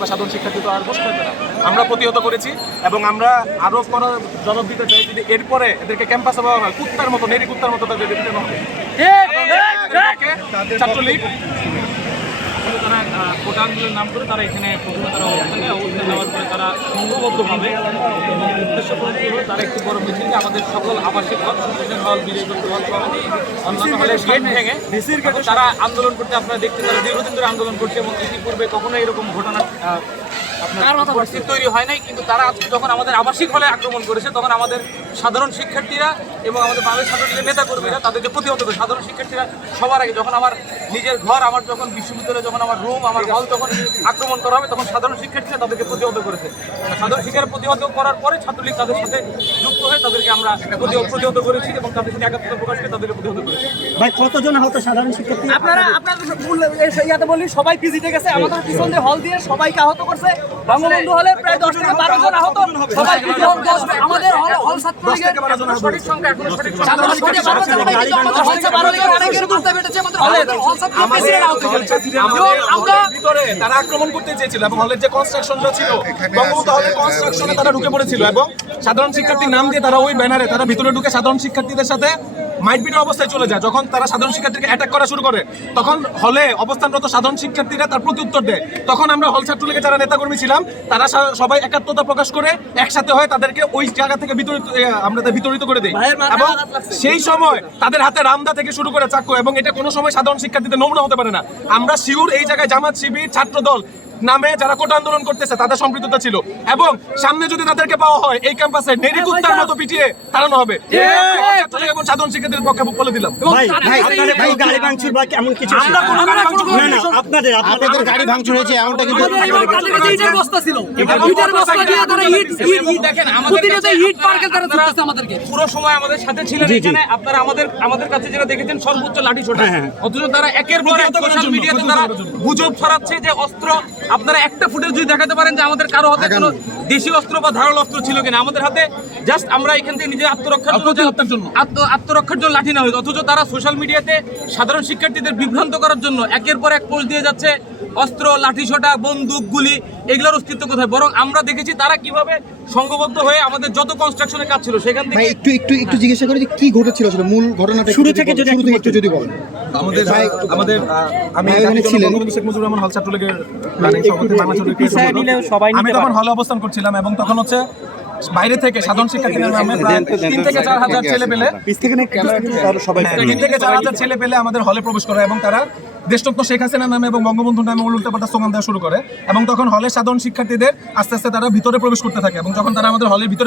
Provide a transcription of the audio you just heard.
বা সাধারণ শিক্ষার্থী তো আর বসে থাকবে না। আমরা প্রতিহত করেছি এবং আমরা আরও করার জবাব দিতে চাই যদি এরপরে এদেরকে ক্যাম্পাসে পাওয়া হয় কুত্তার মতো নেরি কুত্তার মতো তাদের দিতে হবে। ছাত্রলীগ তারা আহ, নাম করে তারা এখানে প্রথমে তারা অবস্থানে অবস্থান নেওয়ার পরে তারা সংঘবদ্ধভাবে এবং উদ্দেশ্য করে তারা একটি বড় মিছিলে আমাদের সকল আবাসিক হল সুশীলন হল বিজয় হল অন্যান্য হলের গেট ভেঙে তারা আন্দোলন করতে আপনারা দেখতে তারা দীর্ঘদিন ধরে আন্দোলন করছে এবং ইতিপূর্বে কখনো এরকম ঘটনা পরিস্থিতি তৈরি হয় নাই কিন্তু তারা আজকে যখন আমাদের আবাসিক হলে আক্রমণ করেছে তখন আমাদের সাধারণ শিক্ষার্থীরা এবং আমাদের বাংলাদেশ ছাত্রলীগের নেতা কর্মীরা তাদেরকে প্রতিহত করে সাধারণ শিক্ষার্থীরা সবার আগে যখন আমার নিজের ঘর আমার যখন বিশ্ববিদ্যালয়ে যখন আমার রুম আমার হল যখন আক্রমণ করা হবে তখন সাধারণ শিক্ষার্থীরা তাদেরকে প্রতিহত করেছে। সাধারণ শিক্ষার প্রতিহত করার পরে ছাত্রলীগ তাদের সাথে যুক্ত হয়ে তাদেরকে আমরা প্রতিহত প্রতিহত করেছি এবং তাদের সাথে একাত্মতা প্রকাশ করে তাদেরকে প্রতিহত করেছি। ভাই কতজন আহত সাধারণ শিক্ষার্থী আপনারা আপনারা ইয়াতে বলি সবাই পিজিতে গেছে আমাদের পিছন দিয়ে হল দিয়ে সবাইকে আহত করছে। বঙ্গবন্ধু হলে প্রায় দশ থেকে বারো জন আহত সবাই আমাদের হল ছাত্রলীগের সঠিক সংখ্যা এখনও সঠিক তারা আক্রমণ করতে চেয়েছিল এবং হলের যে কনস্ট্রাকশনটা ছিল বঙ্গবন্ধু হলের কনস্ট্রাকশনে তারা ঢুকে পড়েছিল এবং সাধারণ শিক্ষার্থীর নাম দিয়ে তারা ওই ব্যানারে তারা ভিতরে ঢুকে সাধারণ শিক্ষার্থীদের সাথে মাইটপিটের অবস্থায় চলে যায়। যখন তারা সাধারণ শিক্ষার্থীকে অ্যাটাক করা শুরু করে তখন হলে অবস্থানরত সাধারণ শিক্ষার্থীরা তার প্রতি উত্তর দেয়। তখন আমরা হল ছাত্রলীগের যারা নেতাকর্মী ছিলাম তারা সবাই একাত্মতা প্রকাশ করে একসাথে হয় তাদেরকে ওই জায়গা থেকে বিতরিত আমরা বিতরিত করে দিই। এবং সেই সময় তাদের হাতে রামদা থেকে শুরু করে চাকু এবং এটা কোনো সময় সাধারণ শিক্ষার্থীদের নমুনা হতে পারে না। আমরা শিউর এই জায়গায় জামাত শিবির ছাত্র দল নামে যারা কোটা আন্দোলন করতেছে তাদের সম্পৃক্ততা ছিল। এবং সামনে যদি তাদেরকে পাওয়া হয় এই ক্যাম্পাসে নেরিকুত্তার মতো পিটিয়ে তাড়ানো হবে। এবং সাধারণ শিক্ষার্থীদের পক্ষে বলে দিলাম। ভাই ভাই আপনাদের আপনাদের গাড়ি ভাঙচুর হয়েছে এমনটা কিন্তু পুরো সময় আমাদের সাথে ছিলেন এখানে। আপনারা আমাদের আমাদের কাছে যেটা দেখেছেন সর্বোচ্চ লাঠি ছোটা অথচ তারা একের পর এক সোশ্যাল মিডিয়াতে তারা গুজব ছড়াচ্ছে যে অস্ত্র আপনারা একটা ফুটেজ যদি দেখাতে পারেন যে আমাদের কারও হাতে কোনো দেশি অস্ত্র বা ধারাল অস্ত্র ছিল কিনা? আমাদের হাতে জাস্ট আমরা এখান থেকে নিজের আত্মরক্ষার জন্য জন্য। আত্ম- আত্মরক্ষার জন্য লাঠি না হয়েছে। অথচ তারা সোশ্যাল মিডিয়াতে সাধারণ শিক্ষার্থীদের বিভ্রান্ত করার জন্য একের পর এক পোস্ট দিয়ে যাচ্ছে। অস্ত্র লাঠি ছোটা বন্দুক গুলি এগুলোর অস্তিত্ব কোথায়? বরং আমরা দেখেছি তারা কীভাবে সংঘবদ্ধ হয়ে আমাদের যত কনস্ট্রাকশনের কাজ ছিল সেখান থেকে একটু একটু একটু জিজ্ঞাসা করি যে কি ঘটেছিল আসলে? মূল ঘটনাটা শুরু থেকে যদি শুরু একটু থেকে একটু যদি বলেন। আমাদের আমাদের আমি। জনক বঙ্গবন্ধু শেখ মুজিবুর রহমান হল ছাত্রলীগের রানিং সভাপতি বাংলা ছাত্রলীগের আমি তখন। হলে অবস্থান করছিলাম এবং তখন হচ্ছে বাইরে থেকে সাধারণ শিক্ষার্থীদের নামে তিন থেকে চার হাজার ছেলে পেলে তিন থেকে চার হাজার ছেলে পেলে আমাদের হলে প্রবেশ করে এবং তারা দেশরত্ন শেখ হাসিনা নামে এবং বঙ্গবন্ধুর নামে উল্টাপাল্টা স্লোগান দেওয়া শুরু করে। এবং তখন হলের সাধারণ শিক্ষার্থীদের আস্তে আস্তে তারা ভিতরে প্রবেশ করতে থাকে এবং যখন তারা আমাদের হলের ভিতরে